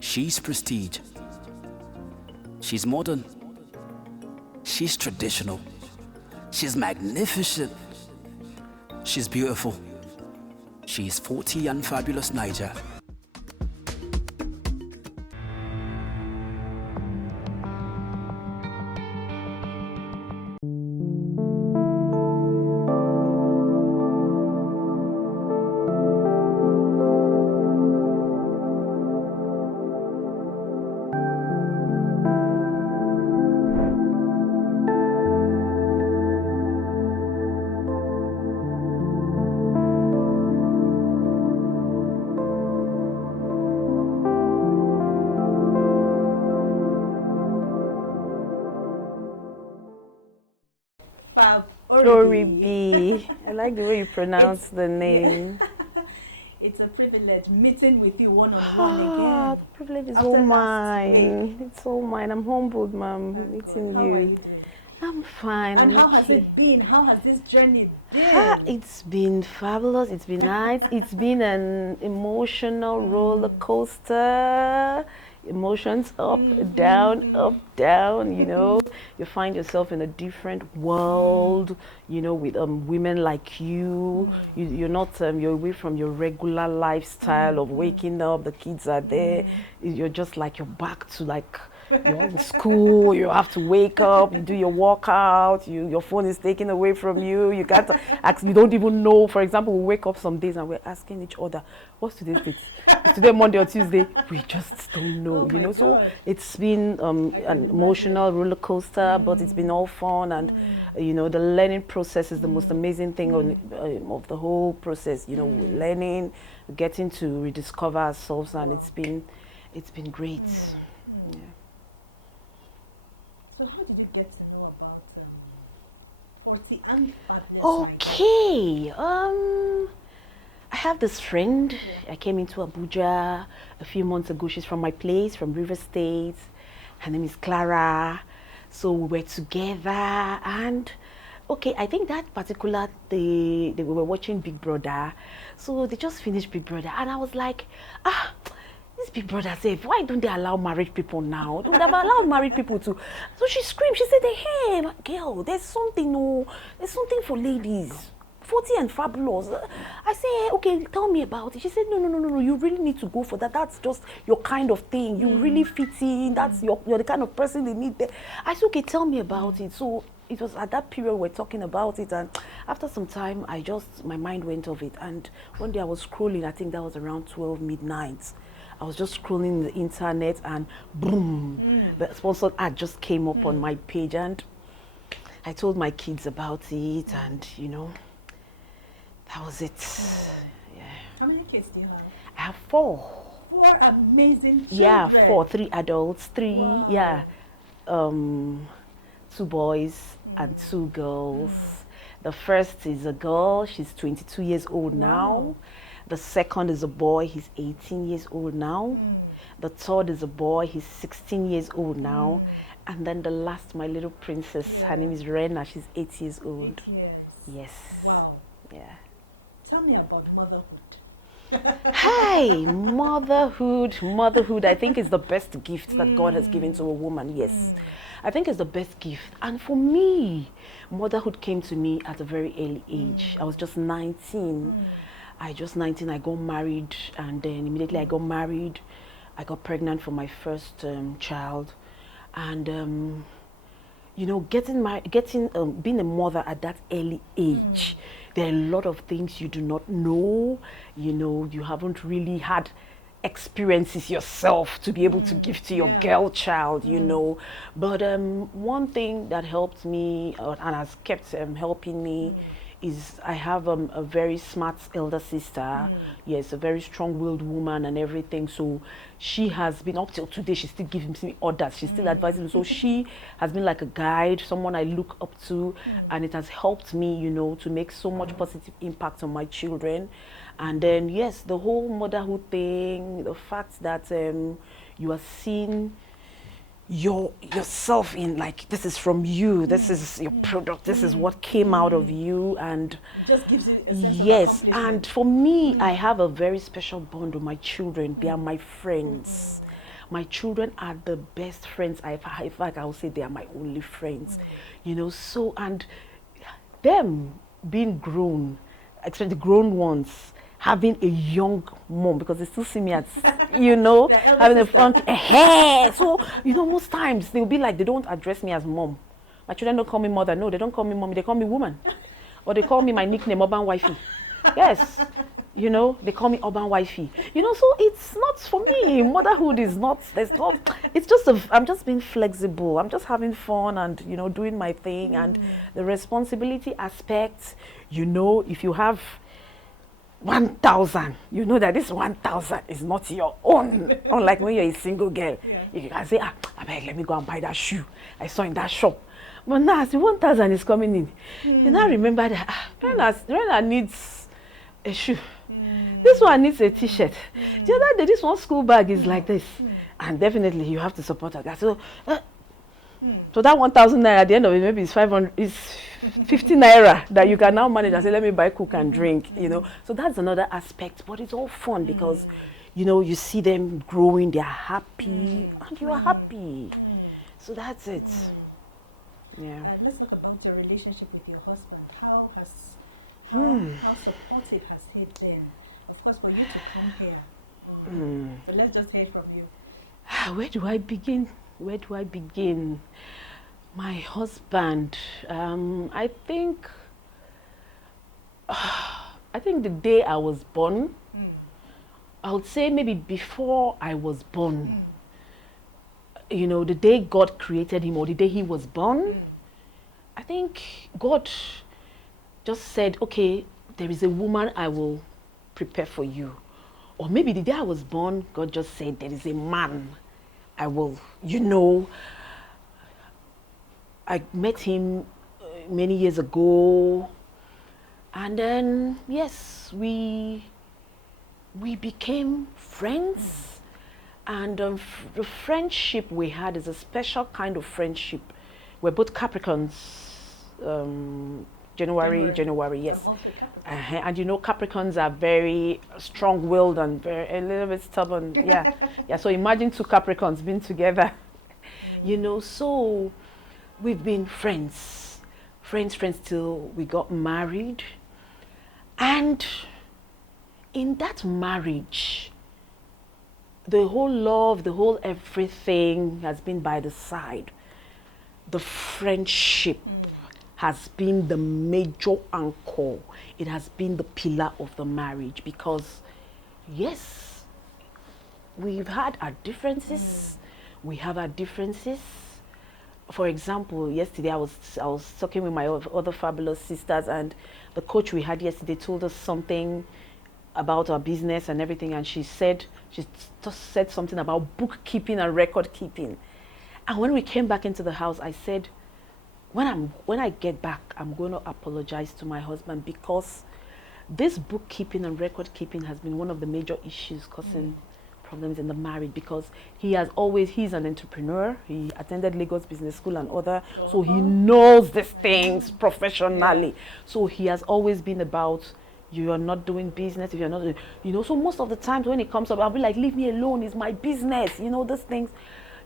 She's prestige. She's modern. She's traditional. She's magnificent. She's beautiful. She's 40 and fabulous Niger. Oribi. I like the way you pronounce the name. Yeah. It's a privilege meeting with you one-on-one Ah, again. the privilege is After all last mine. It's all mine. I'm humbled, ma'am, meeting How are you you. doing? I'm fine. And I'm how okay. has it been? How has this journey been? It's been fabulous. It's been nice. It's been an emotional roller coaster. Emotions up, down, you know. You find yourself in a different world, you know, with women like you. You're not, you're away from your regular lifestyle of waking up, the kids are there. You're just like, you're back to like, you're in school, you have to wake up, you do your workout, your phone is taken away from you, you got to ask, you don't even know. For example, we wake up some days and we're asking each other, what's today's date? Is today Monday or Tuesday? We just don't know, Oh you my know. So God. it's been an emotional roller coaster, but it's been all fun, and you know, the learning process is the most amazing thing of the whole process. You know, we're learning, getting to rediscover ourselves, and it's been great. Yeah. So how did you get to know about 40 and Fabulous Okay. I have this friend. I came into Abuja a few months ago. She's from my place, from River State. Her name is Clara. So we were together, and okay, I think that particular day we were watching Big Brother. So they just finished Big Brother, and I was like, this Big Brother said, why don't they allow married people now? They would have allowed married people to. So she screamed, she said, hey, girl, there's something for ladies. 40 and fabulous. I said, okay, tell me about it. She said, no, you really need to go for that. That's just your kind of thing. You really fit in. That's you're the kind of person they need there. I said, okay, tell me about it. So it was at that period we're talking about it, and after some time, my mind went off it. And one day I was scrolling, I think that was around 12 midnight. I was just scrolling the internet, and boom, the sponsored ad just came up on my page, and I told my kids about it, and you know, that was it. Yeah. How many kids do you have? I have 4. 4 amazing children. Yeah, 4, 3 adults, 3, Wow. yeah, 2 boys and 2 girls. The first is a girl, she's 22 years old now. The second is a boy, he's 18 years old now. The third is a boy, he's 16 years old now. And then the last, my little princess, her name is Rena, she's 8 years old. 8 years. Yes. Wow. Yeah. Tell me about motherhood. Hi, motherhood I think is the best gift that God has given to a woman. Yes, I think it's the best gift. And for me, motherhood came to me at a very early age. I was just 19. I got married, and then immediately I got married. I got pregnant for my first child, and you know, being a mother at that early age, there are a lot of things you do not know. You know, you haven't really had experiences yourself to be able to give to your girl child, you know. But one thing that helped me and has kept helping me is I have a very smart elder sister. Yes, a very strong-willed woman and everything. So she has been, up till today, she's still giving me orders. She's still advising me. So she has been like a guide, someone I look up to, and it has helped me, you know, to make so much positive impact on my children. And then, yes, the whole motherhood thing, the fact that you are seeing yourself in, like, this is from you, this is your product, this is what came out of you, and It just gives you a sense of yes, accomplishment. and for me, I have a very special bond with my children. They are my friends. My children are the best friends I've had. In fact, I would say they are my only friends. You know, so, and them being grown, especially the grown ones, having a young mom, because they still see me as, you know, having a front hair. So, you know, most times they'll be like, they don't address me as mom. My children don't call me mother. No, they don't call me mommy. They call me woman. Or they call me my nickname, Urban Wifey. Yes. You know, they call me Urban Wifey. You know, so it's not for me. Motherhood is not, there's not, it's just, I'm just being flexible. I'm just having fun and, you know, doing my thing. And the responsibility aspect, you know, if you have 1,000, you know that this 1,000 is not your own. Unlike when you're a single girl, you can say, I beg, let me go and buy that shoe I saw in that shop. But now, as the 1,000 is coming in, you now remember that Rena needs a shoe. This one needs a t-shirt. The other day, this one school bag is like this. And definitely, you have to support her. So that 1,000 naira at the end of it, maybe it's 500, it's 50 naira that you can now manage and say, let me buy cook and drink, you know. So that's another aspect, but it's all fun because, you know, you see them growing, they're happy, and you are happy. So that's it. Yeah. Let's talk about your relationship with your husband. How supportive has he been? Of course, for you to come here. So let's just hear from you. Where do I begin? Where do I begin? My husband, I think the day I was born, I would say maybe before I was born, you know, the day God created him or the day he was born, I think God just said, okay, there is a woman I will prepare for you. Or maybe the day I was born, God just said, there is a man I will, you know. I met him many years ago. And then, yes, we became friends. And the friendship we had is a special kind of friendship. We're both Capricorns. January, yes. And you know, Capricorns are very strong-willed and a little bit stubborn. Yeah, yeah. So imagine two Capricorns being together. You know, so we've been friends till we got married. And in that marriage, the whole love, the whole everything has been by the side. The friendship has been the major anchor. It has been the pillar of the marriage because, yes, we've had our differences. We have our differences. For example, yesterday I was talking with my other fabulous sisters, and the coach we had yesterday told us something about our business and everything, and she just said something about bookkeeping and record keeping. And when we came back into the house, I said, when I get back, I'm going to apologize to my husband because this bookkeeping and record keeping has been one of the major issues causing problems in the marriage because he's an entrepreneur. He attended Lagos Business School and other, so he knows these things professionally. So he has always been about, you are not doing business if you're not, you know, so most of the times when it comes up, I'll be like, leave me alone, it's my business, you know, those things.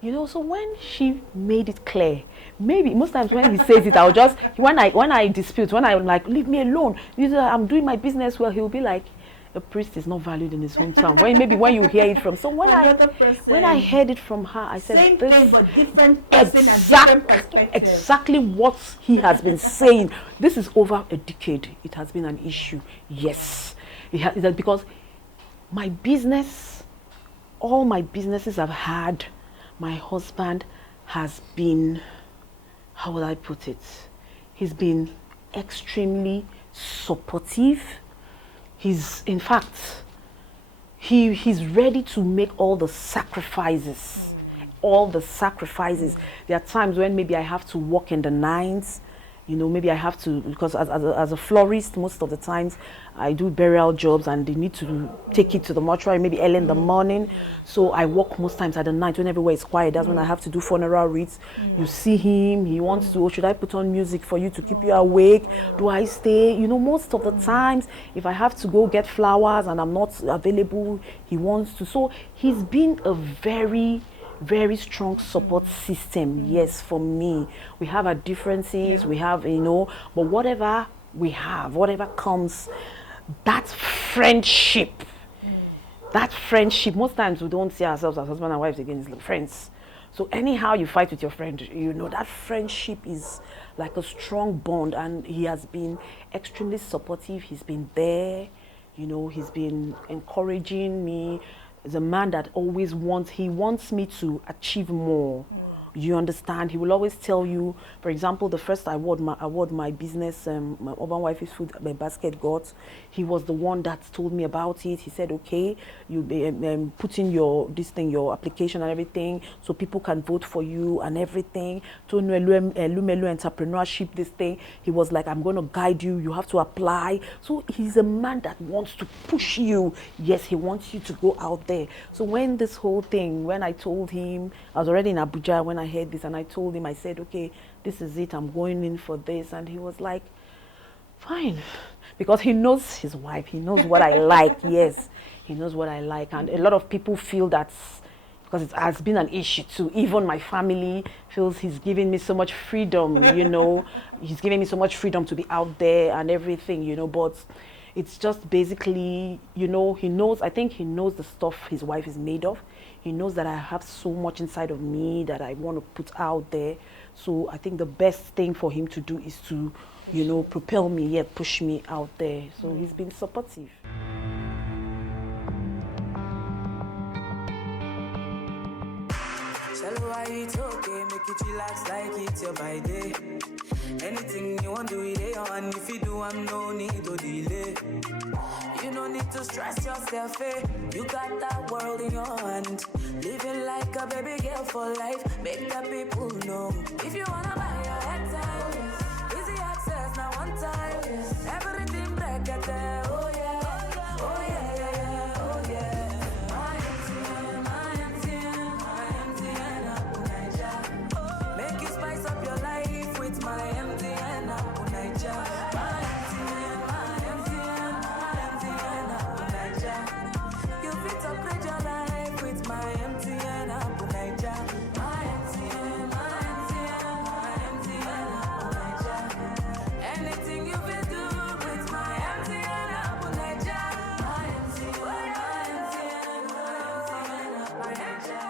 You know, so when she made it clear, maybe most times when he says it, I'll just, when I dispute, when I'm like, leave me alone, I'm doing my business well, he'll be like, a priest is not valued in his hometown. Maybe when you hear it from, so when I heard it from her, I said, same thing but different person and different perspective. Exactly what he has been saying. This is over a decade. It has been an issue. Yes, because my business, all my businesses I've had, my husband has been, how will I put it? He's been extremely supportive. He's ready to make all the sacrifices. There are times when maybe I have to work in the nights. You know, maybe I have to, because as a florist, most of the times I do burial jobs and they need to take it to the mortuary maybe early in the morning. So I work most times at the night when everywhere is quiet. That's when I have to do funeral rites. You see him, he wants to, should I put on music for you to keep you awake? Do I stay? You know, most of the times, if I have to go get flowers and I'm not available, he wants to. So he's been a very very strong support system. Yes, for me, we have our differences, we have, you know, but whatever we have, whatever comes, that friendship, most times we don't see ourselves as husband and wives again, it's like friends. So anyhow you fight with your friend, you know, that friendship is like a strong bond, and he has been extremely supportive. He's been there, you know, he's been encouraging me. He's a man that always wants me to achieve more. You understand? He will always tell you, for example, the first award my business, my Urban Wifey's Food basket got, he was the one that told me about it. He said, okay, you put in your application and everything, so people can vote for you and everything. To Lumelu entrepreneurship, this thing, he was like, I'm going to guide you. You have to apply. So he's a man that wants to push you. Yes, he wants you to go out there. So when this whole thing, when I told him, I was already in Abuja when I heard this, and I told him, I said, okay, this is it, I'm going in for this. And he was like, fine, because he knows his wife, he knows what I like. Yes, he knows what I like. And a lot of people feel that, because it has been an issue too, even my family feels he's giving me so much freedom, you know, he's giving me so much freedom to be out there and everything, you know. But it's just basically, you know, he knows, I think he knows the stuff his wife is made of. He knows that I have so much inside of me that I want to put out there. So I think the best thing for him to do is to, you know, propel me, yeah, push me out there. So he's been supportive. It's okay, make it relax like it's your by day. Anything you want to do it on, if you do, I'm no need to delay. You no need to stress yourself, eh? You got that world in your hand. Living like a baby girl for life, make the people know. If you wanna buy your head time, easy access now one time. Everything break it there, oh yeah, oh yeah, yeah, yeah, oh yeah. Make you spice up your life with my MTN Apple Niger. My MTN Apple Niger. You fit upgrade your life with my MTN Apple Niger. My MTN Apple Niger. Anything you fit do with my MTN Apple Niger. My MTN Apple Niger.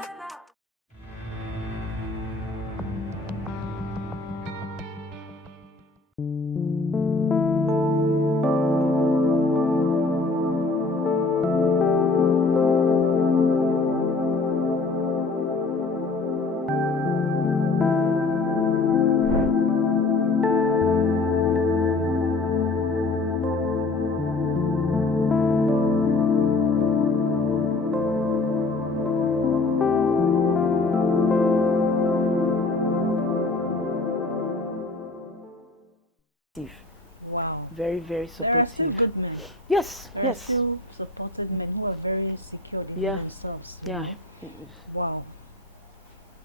Very, very There are supportive. still good men. Yes, There yes. are still supportive men who are very secure in Yeah. themselves. Yeah. Wow.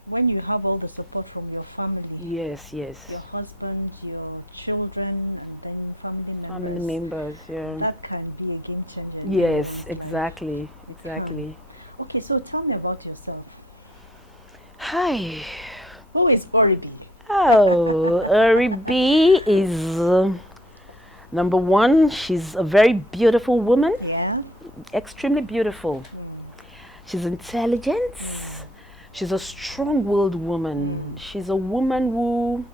When you have all the support from your family, Yes, yes. your husband, your children, and then family Family members, yeah. that can be a game changer. Yes, exactly, exactly. Okay, so tell me about yourself. Hi. Who is Oribi? Oh, Oribi is number one. She's a very beautiful woman, Yeah. extremely beautiful. She's intelligent. She's a strong-willed woman. She's a woman who,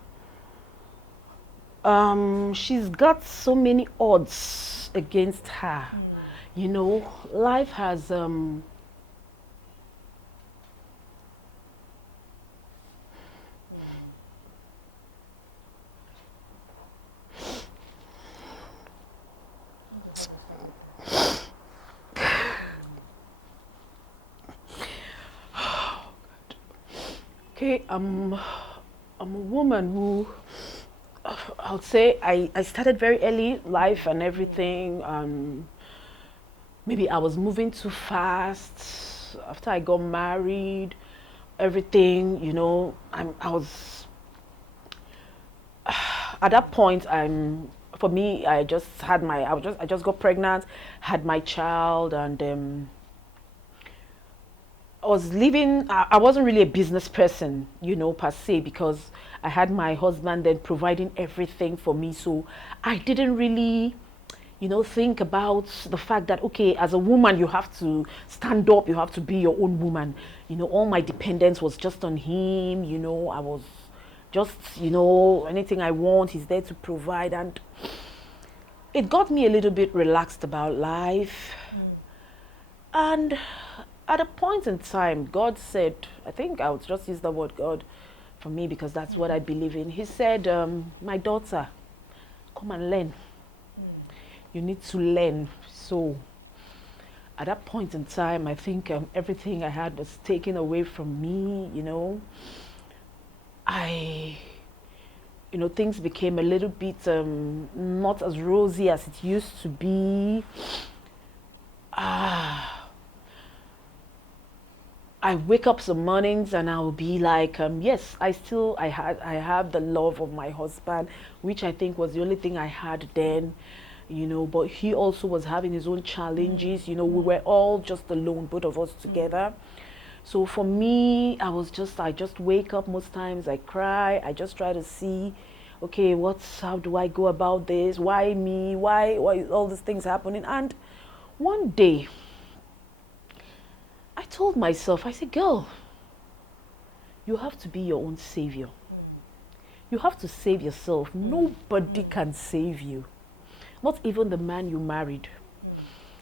she's got so many odds against her. You know, life has, okay, I'm a woman who, I would say I started very early life and everything. Maybe I was moving too fast. After I got married, everything, you know, I was, at that point, for me, I just had I just got pregnant, had my child, and I was living, I wasn't really a business person, you know, per se, because I had my husband then providing everything for me. So I didn't really, you know, think about the fact that, okay, as a woman, you have to stand up, you have to be your own woman. You know, all my dependence was just on him, you know, I was just, you know, anything I want, he's there to provide. And it got me a little bit relaxed about life. And at a point in time, God said, I think I would just use the word God for me because that's what I believe in. He said, my daughter, come and learn. You need to learn. So at that point in time, I think everything I had was taken away from me, you know. You know, things became a little bit not as rosy as it used to be. I wake up some mornings and I'll be like, yes, I have the love of my husband, which I think was the only thing I had then, you know, but he also was having his own challenges, you know, we were all just alone, both of us together. So for me, I just wake up most times, I cry, I just try to see, okay, how do I go about this? Why me? Why is all these things happening? And one day, I told myself, I said, girl, you have to be your own savior. You have to save yourself. Nobody can save you. Not even the man you married.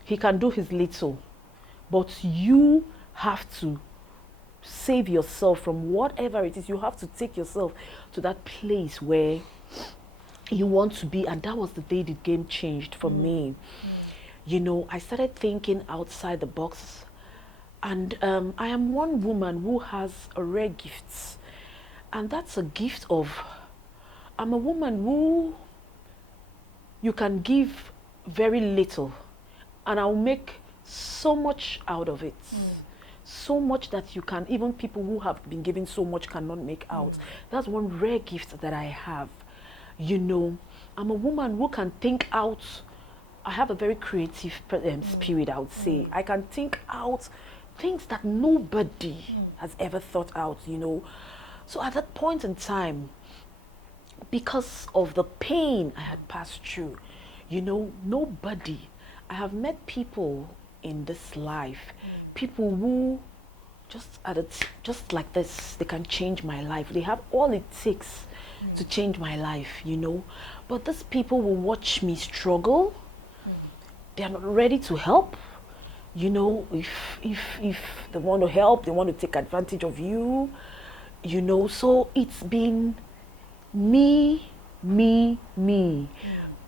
He can do his little. But you have to save yourself from whatever it is. You have to take yourself to that place where you want to be. And that was the day the game changed for me. You know, I started thinking outside the box. And I am one woman who has a rare gift. And that's a gift of, I'm a woman who you can give very little. And I'll make so much out of it. So much that you can, even people who have been given so much cannot make out. That's one rare gift that I have. You know, I'm a woman who can think out. I have a very creative spirit, I would say. I can think out things that nobody has ever thought out, you know. So at that point in time, because of the pain I had passed through, you know, I have met people in this life, people who just like this, they can change my life. They have all it takes to change my life, you know. But these people will watch me struggle. They are not ready to help. You know, if they want to help, they want to take advantage of you, you know. So it's been me.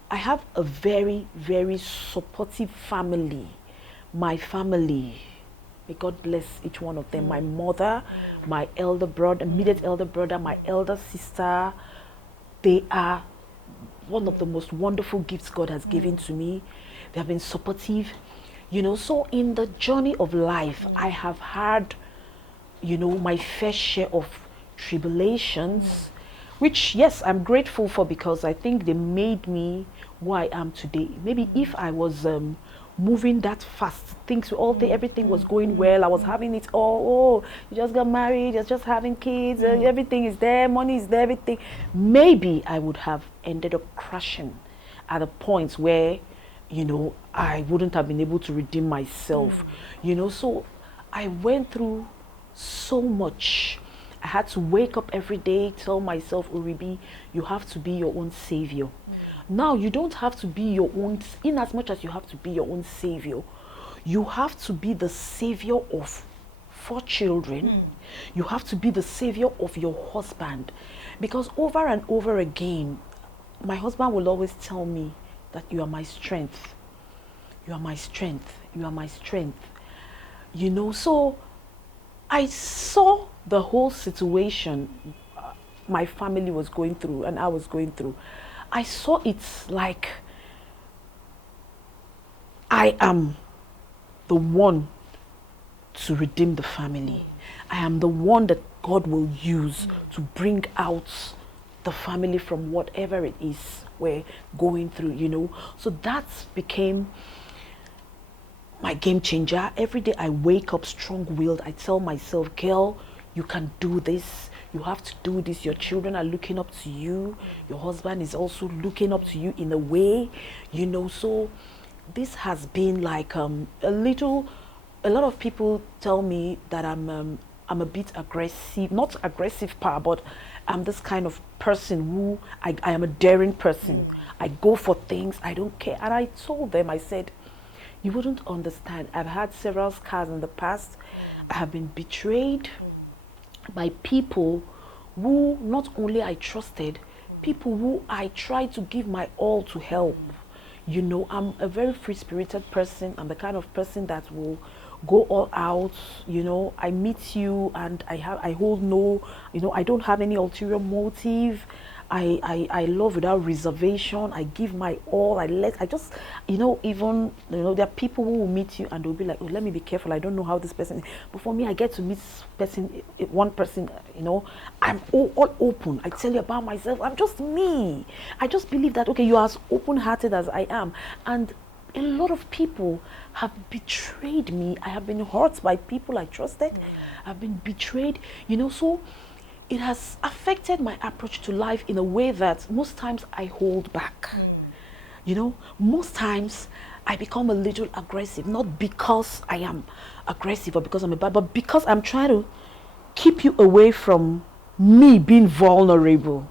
I have a very, very supportive family. My family, may God bless each one of them. My mother, my elder brother, immediate elder brother, my elder sister, they are one of the most wonderful gifts God has given to me. They have been supportive. You know, so in the journey of life, I have had, you know, my fair share of tribulations, which, yes, I'm grateful for because I think they made me who I am today. Maybe if I was moving that fast, everything was going well, I was having it all, you just got married, you're just having kids, everything is there, money is there, everything, maybe I would have ended up crashing at a point where, you know, I wouldn't have been able to redeem myself, you know. So I went through so much. I had to wake up every day, tell myself, Uribi, you have to be your own savior. Now, you don't have to be your own, in as much as you have to be your own savior, you have to be the savior of 4 children. You have to be the savior of your husband. Because over and over again, my husband will always tell me that you are my strength. You are my strength. You are my strength. You know, so I saw the whole situation my family was going through and I was going through. I saw it like I am the one to redeem the family. I am the one that God will use to bring out the family from whatever it is we're going through, you know. So that became my game changer. Every day I wake up strong-willed. I tell myself, girl, you can do this. You have to do this. Your children are looking up to you. Your husband is also looking up to you in a way, you know. So this has been like a lot of people tell me that I'm a bit aggressive, not aggressive power, but I'm this kind of person who I am a daring person. I go for things, I don't care. And I told them, I said, you wouldn't understand. I've had several scars in the past. I have been betrayed by people who not only I trusted, people who I tried to give my all to help. You know, I'm a very free-spirited person. I'm the kind of person that will go all out. You know, I meet you and I hold no, you know, I don't have any ulterior motive. I love without reservation. I give my all. I just, you know, even, you know, there are people who will meet you and they'll be like, oh, let me be careful. I don't know how this person is. But for me, I get to meet one person, you know, I'm all open. I tell you about myself. I'm just me. I just believe that, okay, you are as open-hearted as I am. And a lot of people have betrayed me. I have been hurt by people I trusted. I've been betrayed, you know, so it has affected my approach to life in a way that most times I hold back. You know, most times I become a little aggressive, not because I am aggressive or because I'm a bad, but because I'm trying to keep you away from me being vulnerable.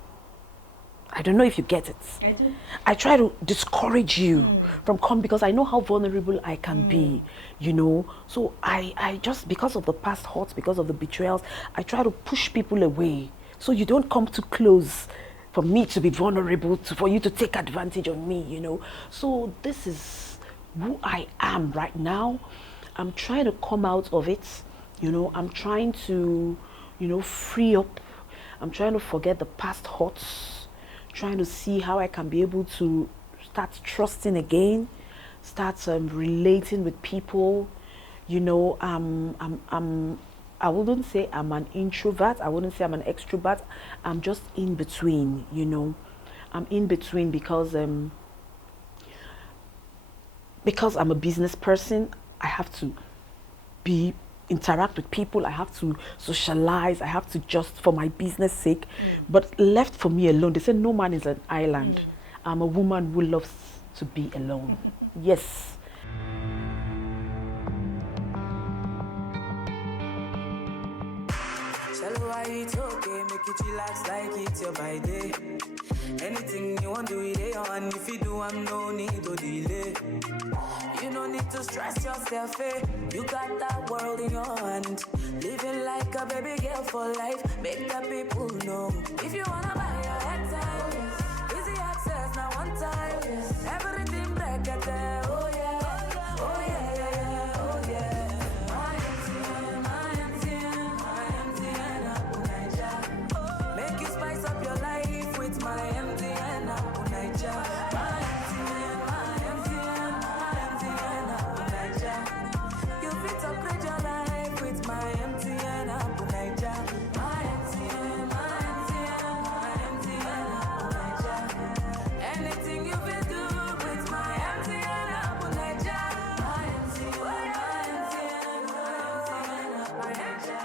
I don't know if you get it. I do. I try to discourage you from coming because I know how vulnerable I can be, you know. So I just, because of the past hurts, because of the betrayals, I try to push people away. So you don't come too close for me to be vulnerable, for you to take advantage of me, you know. So this is who I am right now. I'm trying to come out of it, you know. I'm trying to, you know, free up. I'm trying to forget the past hurts. Trying to see how I can be able to start trusting again, start relating with people. You know, I wouldn't say I'm an introvert. I wouldn't say I'm an extrovert. I'm just in between, you know. I'm in between because I'm a business person. I have to interact with people. I have to socialize. I have to just for my business sake. But left for me alone, they say no man is an island. I'm a woman who loves to be alone. Yes. Shallow, why it's okay, make it relax like it's your by day. Anything you want to do it on, if you do, I'm no need to delay. You no need to stress yourself, eh? You got that world in your hand. Living like a baby girl for life, make the people know. If you wanna buy your head easy access, now one time. Everything break it there, oh yeah, oh yeah, yeah, yeah, oh yeah. Make you spice up your life with my MTN Apple Niger. My MTN Apple Niger. You fit upgrade your life with my MTN Apple Niger. My MTN Apple Niger. Anything you will do with my MTN Apple Niger. My MTN Apple Niger.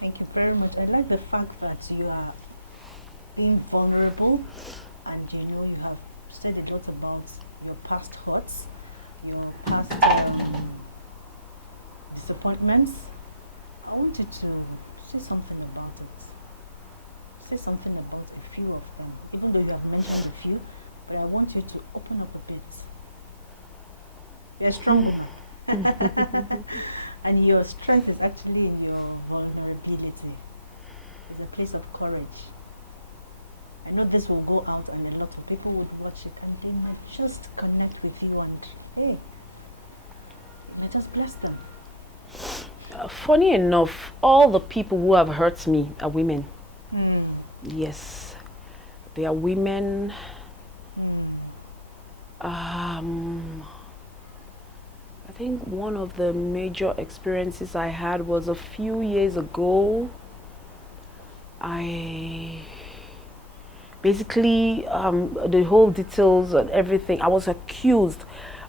Thank you very much. I like the fact that you are being vulnerable and you know you have said a lot about your past hurts, your past disappointments. I want you to say something about it. Say something about a few of them, even though you have mentioned a few, but I want you to open up a bit. You're a strong woman. And your strength is actually in your vulnerability. It's a place of courage. I know this will go out and a lot of people would watch it and they might just connect with you and hey, I just bless them. Funny enough, all the people who have hurt me are women. Yes, they are women. I think one of the major experiences I had was a few years ago. I basically, the whole details and everything, I was accused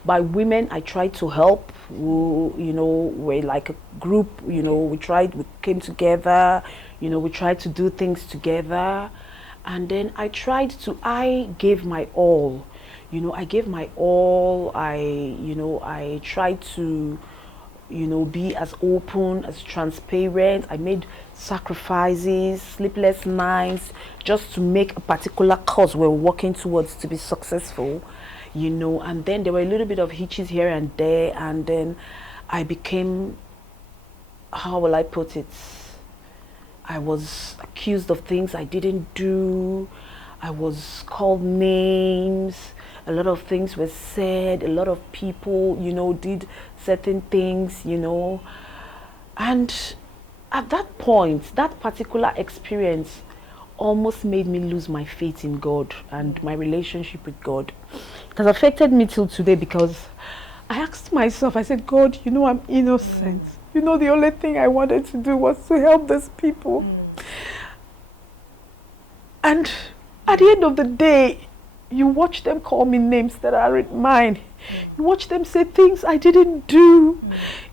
by women I tried to help, who, you know, were like a group, you know, we came together, you know, we tried to do things together. And then I gave my all, you know, I gave my all. I tried to, you know, be as open, as transparent. I made sacrifices, sleepless nights, just to make a particular cause we're working towards to be successful, you know. And then there were a little bit of hitches here and there, and then I became, how will I put it? I was accused of things I didn't do. I was called names. A lot of things were said. A lot of people, you know, did certain things, you know. And at that point, that particular experience almost made me lose my faith in God and my relationship with God. It has affected me till today because I asked myself, I said, God, you know, I'm innocent. You know, the only thing I wanted to do was to help these people. And at the end of the day, you watch them call me names that aren't mine. You watch them say things I didn't do.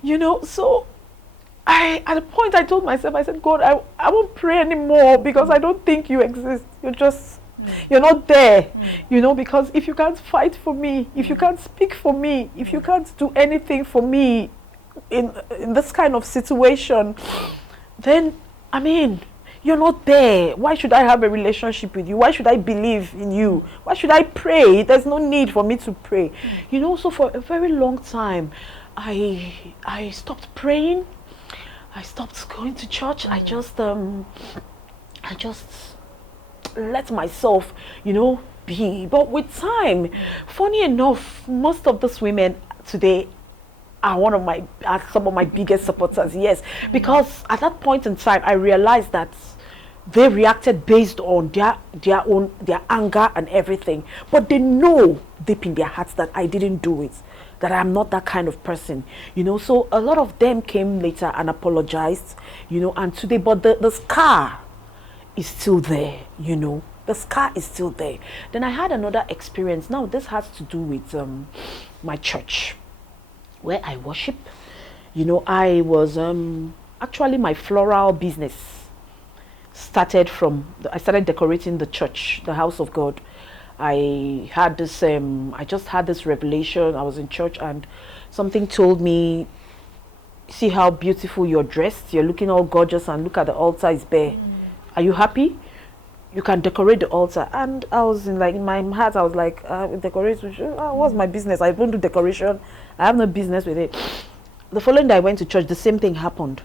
You know, so at a point I told myself, I said, God, I won't pray anymore because I don't think you exist. You're not there. You know, because if you can't fight for me, if you can't speak for me, if you can't do anything for me in this kind of situation, then, I mean, you're not there. Why should I have a relationship with you? Why should I believe in you? Why should I pray? There's no need for me to pray. You know, so for a very long time, I stopped praying. I stopped going to church. I just let myself, you know, be. But with time, funny enough, most of these women today are some of my biggest supporters. Yes, because at that point in time, I realized that they reacted based on their anger and everything, but they know deep in their hearts that I didn't do it, that I'm not that kind of person, you know. So a lot of them came later and apologized, you know, and today, but the scar is still there, you know. The scar is still there. Then I had another experience. Now this has to do with my church where I worship. You know, I was actually, my floral business started I started decorating the church, the house of God. I had this I just had this revelation. I was in church and something told me, see how beautiful you're dressed, you're looking all gorgeous, and look at the altar is bare. Are you happy? You can decorate the altar. And I was in my heart, I was like, decoration, what's my business? I don't do decoration. I have no business with it. The following day I went to church, the same thing happened.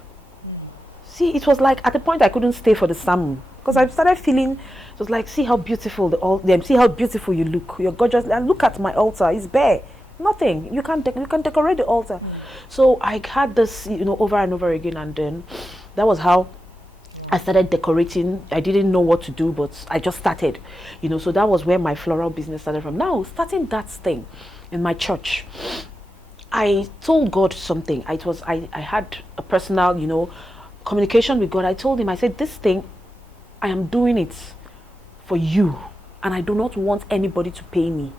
See, it was like at the point I couldn't stay for the sermon because I started feeling, it was like, see how beautiful see how beautiful you look. You're gorgeous. And look at my altar, it's bare. Nothing. You can decorate the altar. So I had this, you know, over and over again, and then that was how I started decorating. I didn't know what to do, but I just started, you know. So that was where my floral business started from. Now, starting that thing in my church, I told God something. I had a personal, you know, communication with God. I told him, I said, this thing, I am doing it for you, and I do not want anybody to pay me.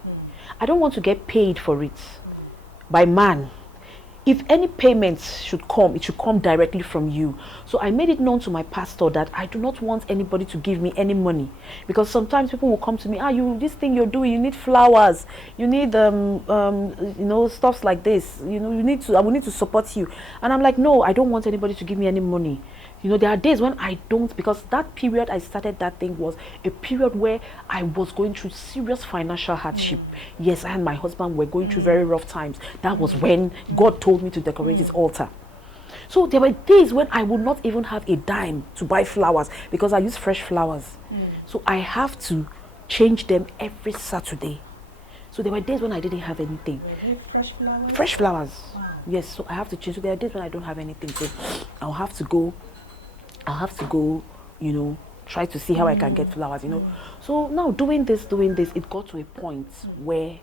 I don't want to get paid for it by man. If any payments should come, it should come directly from you. So I made it known to my pastor that I do not want anybody to give me any money, because sometimes people will come to me, this thing you're doing, you need flowers, you need you know, stuffs like this, you know, I will need to support you. And I'm like, no, I don't want anybody to give me any money. You know, there are days when I don't, because that period I started that thing was a period where I was going through serious financial hardship. Yes, I and my husband were going through very rough times. That was when God told me to decorate his altar. So there were days when I would not even have a dime to buy flowers because I use fresh flowers. So I have to change them every Saturday. So there were days when I didn't have anything. Fresh flowers? Fresh flowers. Wow. Yes, so I have to change. So there are days when I don't have anything. So I'll have to go, you know, try to see how I can get flowers, you know. So now doing this, it got to a point where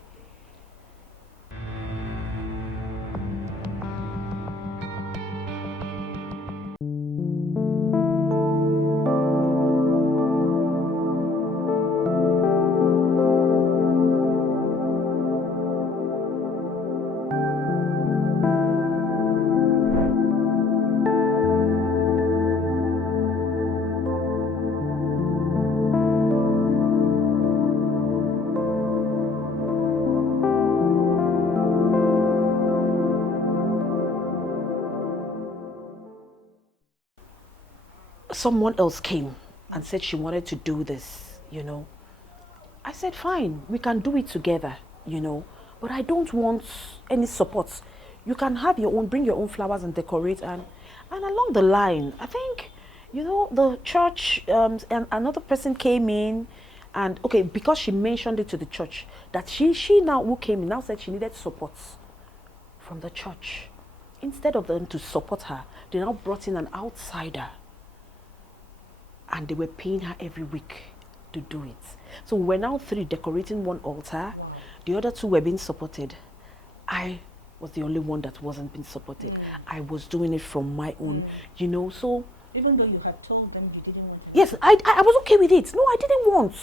someone else came and said she wanted to do this, you know. I said, fine, we can do it together, you know, but I don't want any support. You can have your own, bring your own flowers and decorate. And along the line, I think, you know, the church, and another person came in, and okay, because she mentioned it to the church, that she now, who came in, now said she needed support from the church. Instead of them to support her, they now brought in an outsider. And they were paying her every week to do it. So we're now 3 decorating one altar. Wow. The other 2 were being supported. I was the only one that wasn't being supported. I was doing it from my own, you know, so. Even though you had told them you didn't want to. Yes, I was okay with it. No, I didn't want.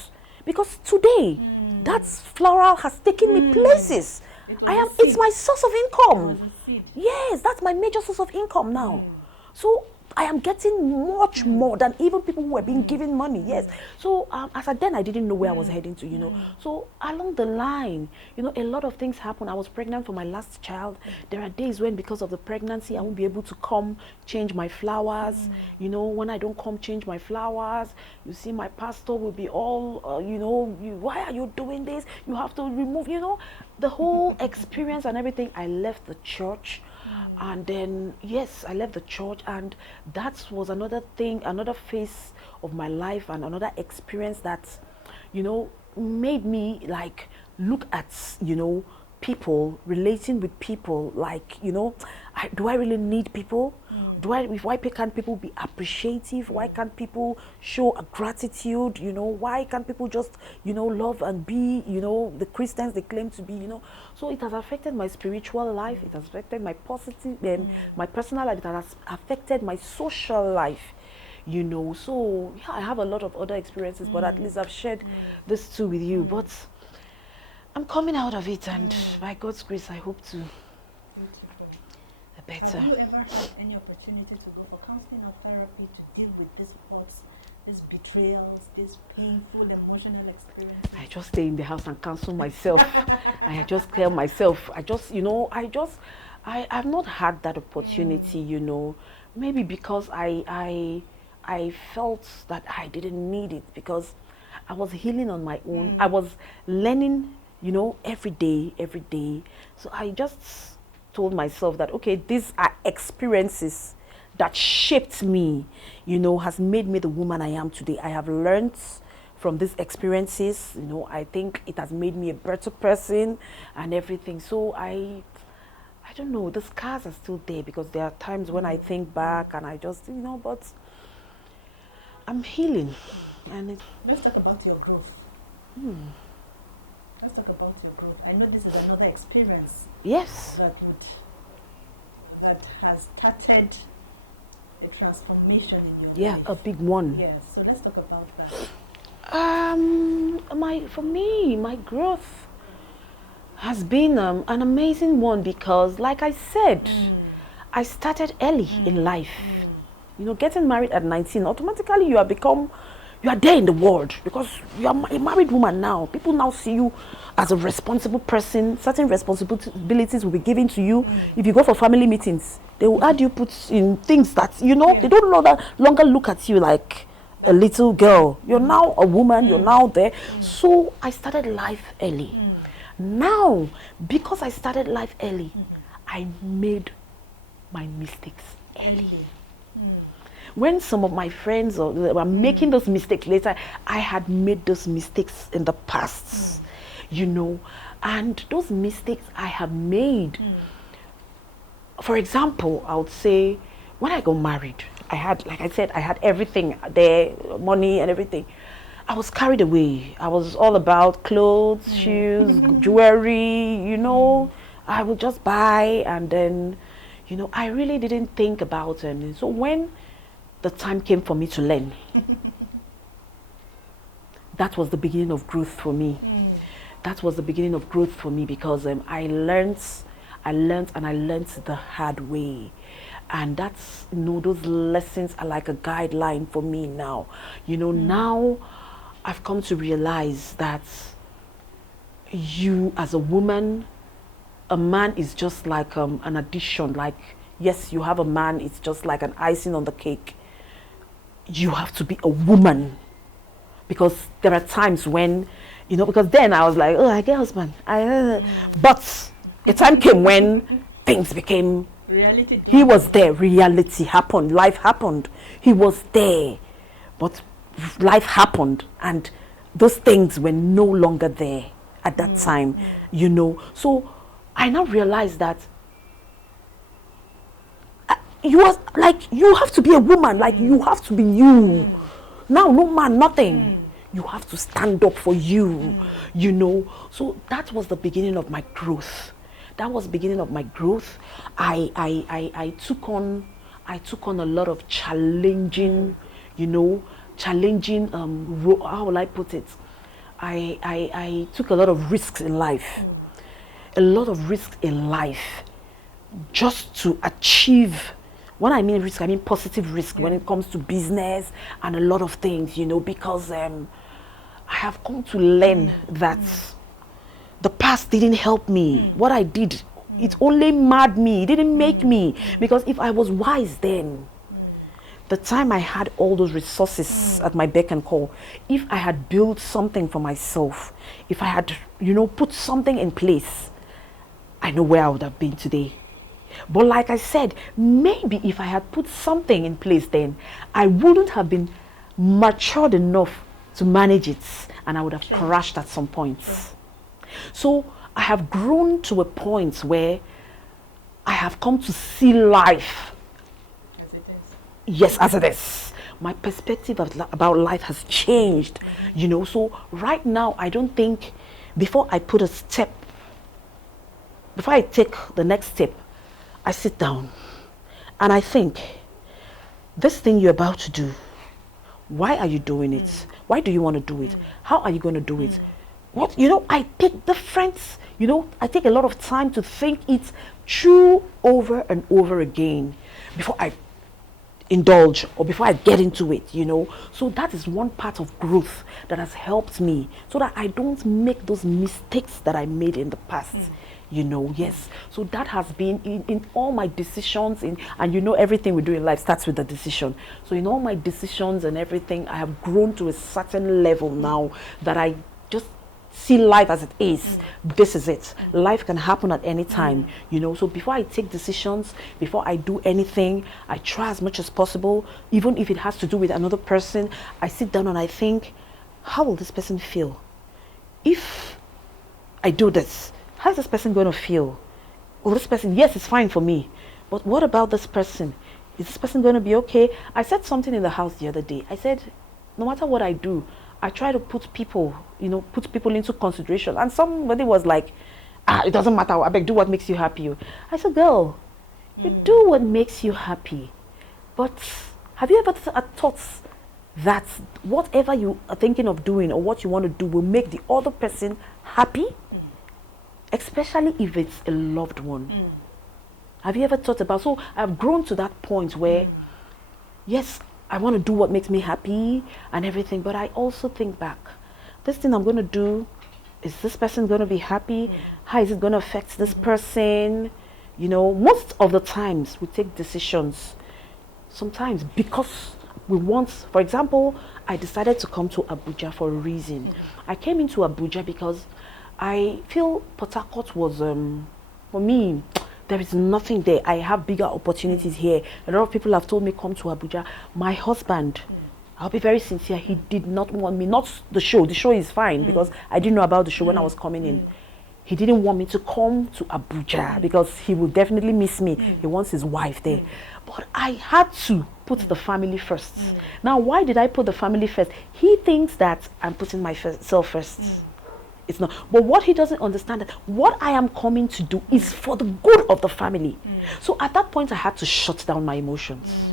Because today, that floral has taken me places. It's my source of income. Yes, that's my major source of income now. So I am getting much more than even people who were being given money, yes. So as at then, I didn't know where I was heading to, you know. So along the line, you know, a lot of things happened. I was pregnant for my last child. There are days when, because of the pregnancy, I won't be able to come change my flowers. You know, when I don't come change my flowers, you see my pastor will be all, you know, why are you doing this? You have to remove, you know, the whole experience and everything. I left the church. And then, yes, I left the church, and that was another thing, another phase of my life and another experience that, you know, made me like look at, you know, people, relating with people, like, you know, do I really need people? Why can't people be appreciative? Why can't people show a gratitude? You know, why can't people just, you know, love and be, you know, the Christians they claim to be, you know? So it has affected my spiritual life. It has affected my positive, my personal life. It has affected my social life, you know. So yeah, I have a lot of other experiences, but at least I've shared this too with you. But I'm coming out of it, and by God's grace, I hope to better. Have you ever had any opportunity to go for counseling or therapy to deal with these hurts, these betrayals, these painful emotional experiences? I just stay in the house and counsel myself. I just tell myself, you know, I've not had that opportunity, you know, maybe because I felt that I didn't need it, because I was healing on my own. I was learning, you know, every day. So I just told myself that, okay, these are experiences that shaped me, you know, has made me the woman I am today. I have learned from these experiences, you know. I think it has made me a better person and everything. So I don't know, the scars are still there, because there are times when I think back and I just, you know, but I'm healing. And let's talk about your growth. Let's talk about your growth. I know this is another experience. Yes. That has started a transformation in your life. Yeah, a big one. Yes. So let's talk about that. For me, my growth has been an amazing one, because, like I said, I started early in life. You know, getting married at 19, automatically you are there in the world, because you are a married woman now. People now see you as a responsible person. Certain responsibilities will be given to you. If you go for family meetings, they will add you put in things that, you know, they don't longer look at you like a little girl. You're now a woman, you're now there. So I started life early. Now, because I started life early, I made my mistakes early. When some of my friends were making those mistakes later, I had made those mistakes in the past, you know, and those mistakes I have made. For example, I would say when I got married, I had, like I said, I had everything there, money and everything. I was carried away. I was all about clothes, shoes, jewelry, you know. I would just buy, and then, you know, I really didn't think about it. And so when the time came for me to learn, that was the beginning of growth for me. That was the beginning of growth for me because I learned the hard way. And that's, you know, those lessons are like a guideline for me now. You know, now I've come to realize that you as a woman, a man is just like an addition. Like, yes, you have a man, it's just like an icing on the cake. You have to be a woman, because there are times when, you know, because then I was like, oh, I get husband. But the time came when things became, Reality. he was there, reality happened, life happened. He was there, but life happened, and those things were no longer there at that time, you know. So I now realized that you are like, you have to be a woman, like you have to be you. Now, no man, nothing. You have to stand up for you, you know. So that was the beginning of my growth. That was the beginning of my growth. I took on a lot of challenging, you know, how will I put it? I took a lot of risks in life. A lot of risks in life just to achieve. When I mean risk, I mean positive risk when it comes to business and a lot of things, you know, because I have come to learn that the past didn't help me. What I did, it only made me, it didn't make me. Because if I was wise then, the time I had all those resources at my beck and call, if I had built something for myself, if I had, you know, put something in place, I know where I would have been today. But like I said, maybe if I had put something in place then, I wouldn't have been matured enough to manage it, and I would have crashed at some points. So I have grown to a point where I have come to see life, As it is. yes, as it is. My perspective about life has changed, you know. So right now, I don't think, before I put a step, before I take the next step, I sit down and I think, this thing you're about to do, why are you doing it? Why do you want to do it? How are you going to do it? What, you know, I take different, you know, I take a lot of time to think it through over and over again before I indulge or before I get into it, you know. So that is one part of growth that has helped me, so that I don't make those mistakes that I made in the past. You know, yes. So that has been in all my decisions, and you know, everything we do in life starts with a decision. So in all my decisions and everything, I have grown to a certain level now that I just see life as it is. This is it. Life can happen at any time, you know. So before I take decisions, before I do anything, I try as much as possible, even if it has to do with another person, I sit down and I think, how will this person feel if I do this? How's this person going to feel? Well, this person, yes, it's fine for me, but what about this person? Is this person going to be okay? I said something in the house the other day. I said, no matter what I do, I try to put people, you know, put people into consideration. And somebody was like, it doesn't matter, I beg, do what makes you happy. I said, girl, you do what makes you happy, but have you ever thought that whatever you are thinking of doing or what you want to do will make the other person happy? Especially if it's a loved one. Have you ever thought about? So I've grown to that point where, yes, I want to do what makes me happy and everything, but I also think back, this thing I'm going to do, is this person going to be happy? How is it going to affect this person? You know, most of the times we take decisions, sometimes because we want, for example, I decided to come to Abuja for a reason. I came into Abuja because I feel Port Harcourt was, for me, There is nothing there. I have bigger opportunities here. A lot of people have told me, come to Abuja. My husband, I'll be very sincere, he did not want me, not the show. The show is fine because I didn't know about the show when I was coming in. He didn't want me to come to Abuja because he will definitely miss me. He wants his wife there. But I had to put the family first. Now, why did I put the family first? He thinks that I'm putting myself first. It's not. But what he doesn't understand that what I am coming to do is for the good of the family. So at that point, I had to shut down my emotions.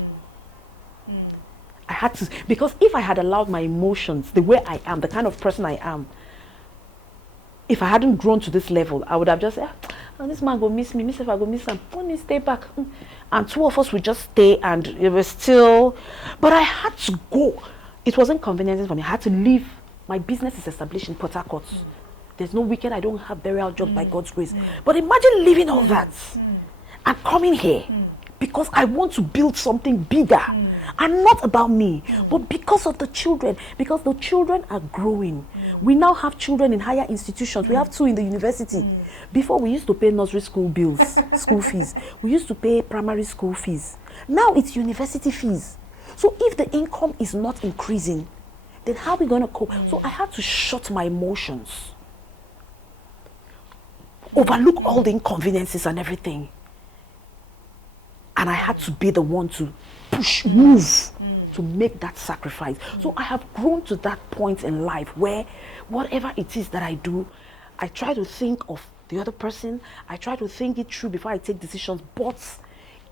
I had to, because if I had allowed my emotions, the way I am, the kind of person I am, if I hadn't grown to this level, I would have just said, oh, this man go miss me, if I go miss him, let me stay back. And two of us would just stay, and it was still, but I had to go. It wasn't convenient for me. I had to leave. My business is established in Port Harcourt. There's no weekend I don't have burial job by God's grace. But imagine leaving all that and coming here because I want to build something bigger and not about me, but because of the children, because the children are growing. We now have children in higher institutions. We have 2 in the university. Before, we used to pay nursery school bills, school fees. We used to pay primary school fees. Now it's university fees. So if the income is not increasing, then how are we going to cope? So I had to shut my emotions, overlook all the inconveniences and everything. And I had to be the one to push, move, to make that sacrifice. So I have grown to that point in life where whatever it is that I do, I try to think of the other person. I try to think it through before I take decisions. But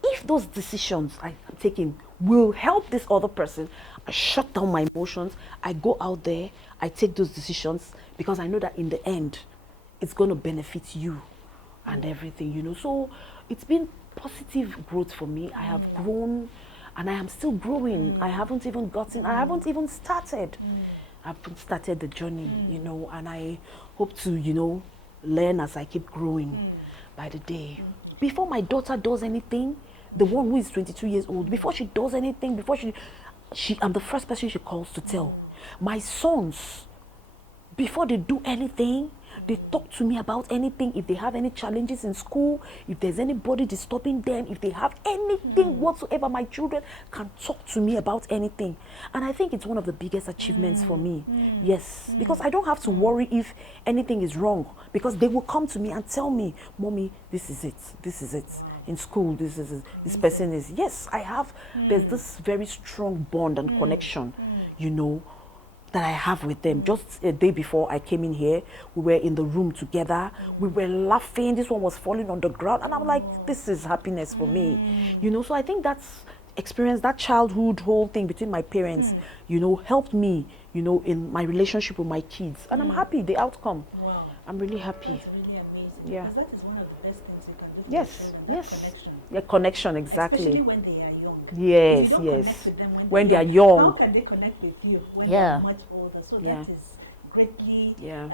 if those decisions I'm taking will help this other person, I shut down my emotions. I go out there, I take those decisions because I know that in the end, it's going to benefit you and everything, you know. So it's been positive growth for me. I have grown and I am still growing. I haven't even started. I haven't started the journey, you know, and I hope to, you know, learn as I keep growing by the day. Before my daughter does anything, the one who is 22 years old, before she does anything, I'm the first person she calls to tell. My sons, before they do anything, they talk to me about anything. If they have any challenges in school, if there's anybody disturbing them, if they have anything whatsoever, my children can talk to me about anything. And I think it's one of the biggest achievements for me. Yes, because I don't have to worry if anything is wrong, because they will come to me and tell me, Mommy, this is it. In school, this person is, yes, I have, there's this very strong bond and connection, you know, that I have with them. Just a day before I came in here, we were in the room together, we were laughing, this one was falling on the ground, and I'm like, this is happiness for me, you know. So I think that's experience, that childhood whole thing between my parents, you know, helped me, you know, in my relationship with my kids, and I'm happy, the outcome. Wow. I'm really happy. That's really amazing. Yeah. Because that is one of the best things you can do for Yes, your children, that yes. connection. Yeah, connection, exactly. Especially when they are young. Yes, If you don't yes. connect with them When they are young. How can they connect with you when Yeah. they are much older? So Yeah. that is greatly Yeah.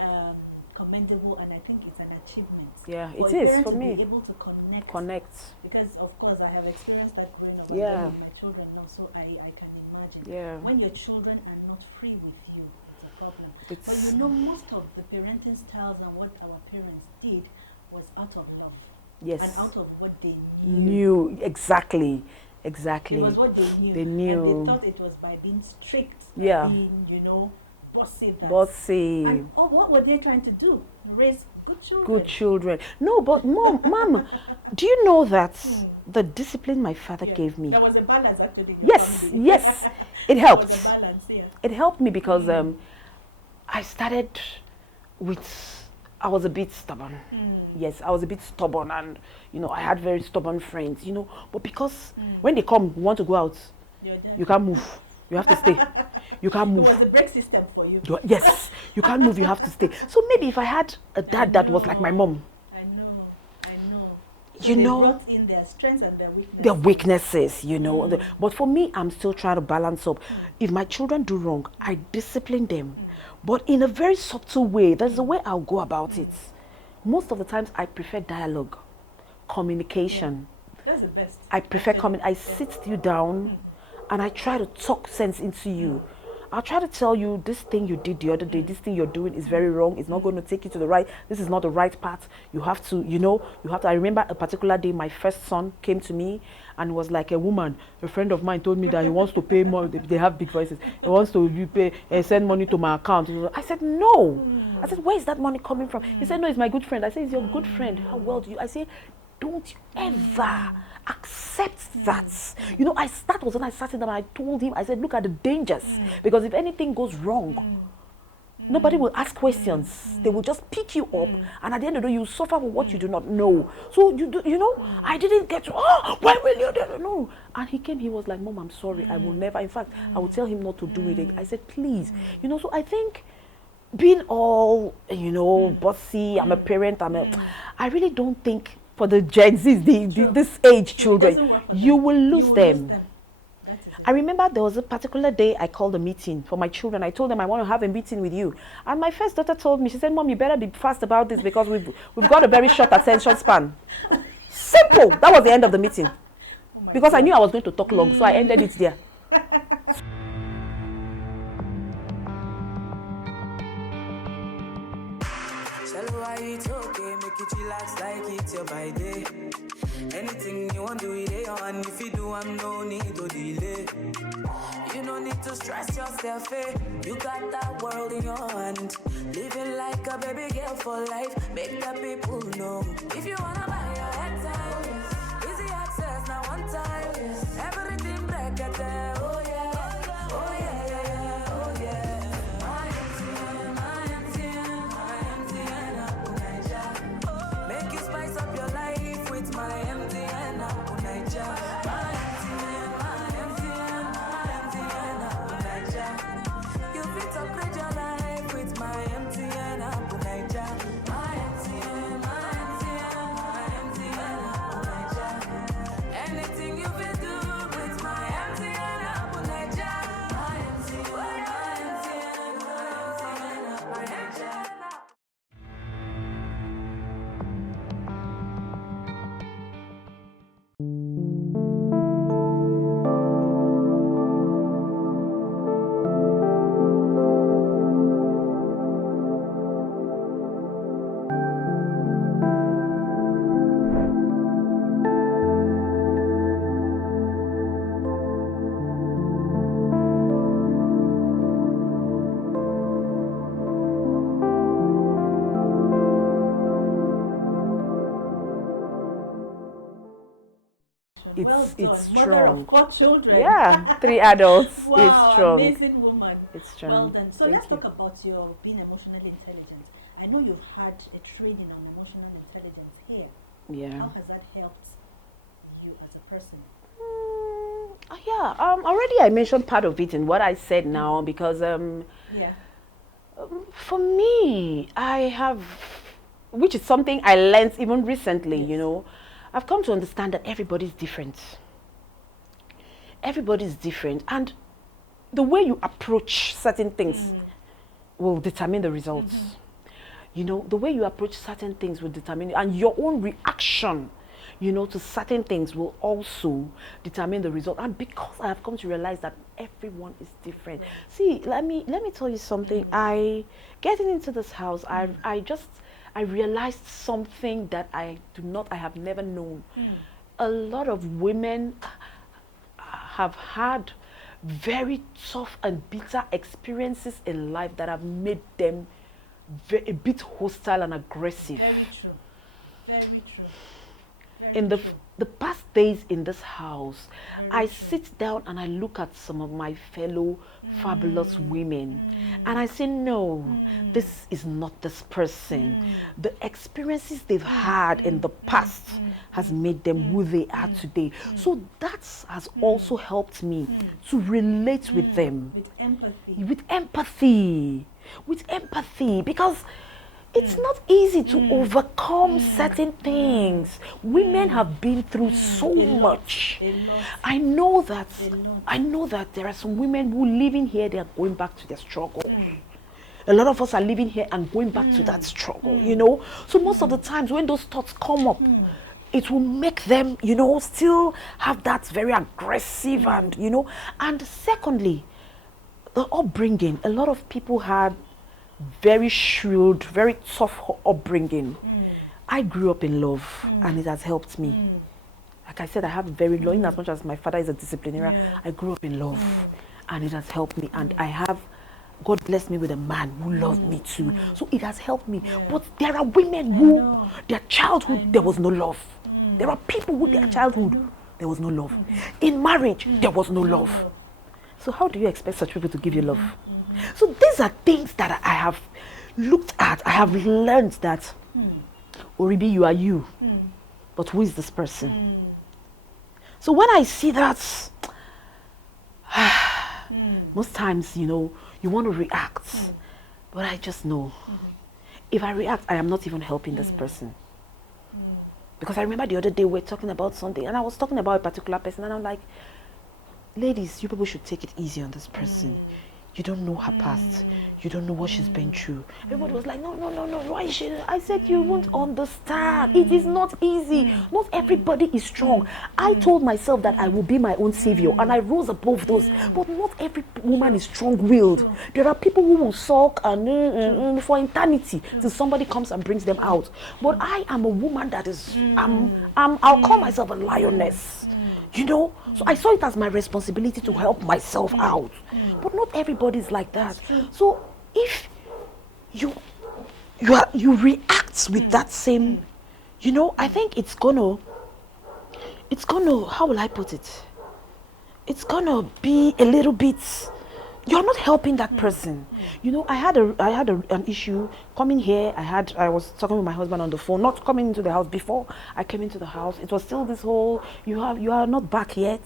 commendable, and I think it's an achievement. Yeah, For it a is parent for to me. be able to connect. Connect. Because of course I have experienced that growing up. Yeah. And with my children now, so I can imagine. Yeah. When your children are not free with you, it's a problem. But It's- you know, most of the parenting styles and what our parents did was out of love. Yes. And out of what they Knew exactly. Exactly. It was what they knew. They knew. And they thought it was by being strict, Yeah. by being, you know, bossy. Bossy. And what were they trying to do? Raise good children. Good children. No, but mom, do you know that the discipline my father Yeah. gave me? There was a balance actually. In your Yes, family. yes. It There helped. was a balance, yeah. It helped me because I started with, I was a bit stubborn. Yes, I was a bit stubborn, and you know, I had very stubborn friends, you know, but because when they come, you want to go out, You're there. you can't move. You have to stay. You can't It move. was a break system for you. Yes, you can't move, you have to stay. So maybe if I had a dad that was like my mom, I know. You They know, brought in their strengths and their weaknesses. their weaknesses, you know. But for me, I'm still trying to balance up. If my children do wrong, I discipline them. But in a very subtle way, there's a way I'll go about it. Most of the times, I prefer dialogue, communication. That's the best. I prefer I sit you down and I try to talk sense into you. I'll try to tell you this thing you did the other day, this thing you're doing is very wrong. It's not going to take you to the right. This is not the right path. You have to, I remember a particular day my first son came to me and was like a woman. A friend of mine told me that he wants to pay more. They have big voices. He wants to pay and send money to my account. I said, no. I said, where is that money coming from? He said, no, it's my good friend. I said, it's your good friend. How well do you? I say, don't you ever accept that. That was when I sat in and I told him, I said, look at the dangers. Because if anything goes wrong, nobody will ask questions. They will just pick you up, and at the end of the day, you suffer for what you do not know. So I didn't get to, why will you do? No. And he came, he was like, Mom, I'm sorry, I will never. In fact, I will tell him not to do it. I said, please. So I think being all, bossy, I'm a parent, I really don't think for the Gen Zs, this age children, you will lose them. I remember there was a particular day I called a meeting for my children. I told them I want to have a meeting with you. And my first daughter told me, she said, Mom, you better be fast about this because we've got a very short attention span. Simple. That was the end of the meeting. Because I knew I was going to talk long, so I ended it there. It's okay, make it relax like it's your by day. Anything you want to do it on. If you do, I'm no need to delay. You no need to stress yourself, You got that world in your hand. Living like a baby girl for life. Make the people know. If you wanna buy your head time, easy access now one time. Everything break it there. Oh yeah, oh yeah, yeah, yeah, oh yeah. My MTN, make you spice up your life with my MTN, Naija. My MTN, Naija. You fit upgrade your life with my MTN, Naija. My MTN, Naija. Anything you will do with my MTN, Naija. My MTN, Naija. It's Mother strong. of 4 children. Yeah, 3 adults. Wow, It's strong. amazing woman. It's strong. Well done. So Thank let's you. talk about your being emotionally intelligent. I know you've had a training on emotional intelligence here. Yeah. How has that helped you as a person? Already I mentioned part of it in what I said now because Yeah. for me, I have, which is something I learned even recently, I've come to understand that everybody's different. Everybody's different. And the way you approach certain things will determine the results. The way you approach certain things will determine, and your own reaction, to certain things will also determine the result. And because I have come to realize that everyone is different. Right. See, let me tell you something. Getting into this house, I realized something that I have never known. A lot of women have had very tough and bitter experiences in life that have made them a bit hostile and aggressive. Very true. Very true. Very In true. the past days in this house, Very I true. sit down and I look at some of my fellow fabulous women and I say, no, this is not this person. The experiences they've had in the past has made them who they are today. So that has also helped me to relate with them. With empathy. With empathy, because it's not easy to overcome certain things. Women have been through so much. A lot. I know that. A lot. I know that there are some women who living here, they are going back to their struggle. A lot of us are living here and going back to that struggle, So most of the times when those thoughts come up, it will make them, still have that very aggressive and, And secondly, the upbringing, a lot of people had very shrewd, very tough upbringing. I grew up in love, and it has helped me. Like I said, I have a very low, in as much as my father is a disciplinarian, I grew up in love, and it has helped me. And God blessed me with a man who loved me too. So it has helped me. But there are women who, their childhood, there was no love. There are people who, their childhood, there was no love. In marriage, there was no love. So how do you expect such people to give you love? So these are things that I have looked at. I have learned that, Oribi, you are you. But who is this person? So when I see that, most times, you know, you want to react. But I just know, if I react, I am not even helping this person. Because I remember the other day we were talking about something, and I was talking about a particular person, and I'm like, ladies, you people should take it easy on this person. You don't know her past. You don't know what she's been through. Everybody was like, no, why is she? I said, you won't understand. It is not easy. Not everybody is strong. I told myself that I will be my own savior, and I rose above those. But not every woman is strong-willed. There are people who will sulk and for eternity till somebody comes and brings them out. But I am a woman that is, I'll call myself a lioness. You know, so I saw it as my responsibility to help myself out. But not everybody is like that. So if you react with that same, you know, I think it's gonna, how will I put it? It's gonna be a little bit, you're not helping that person. You know, I had an issue coming here. I was talking with my husband on the phone, not coming into the house. Before I came into the house, it was still this whole, you are not back yet.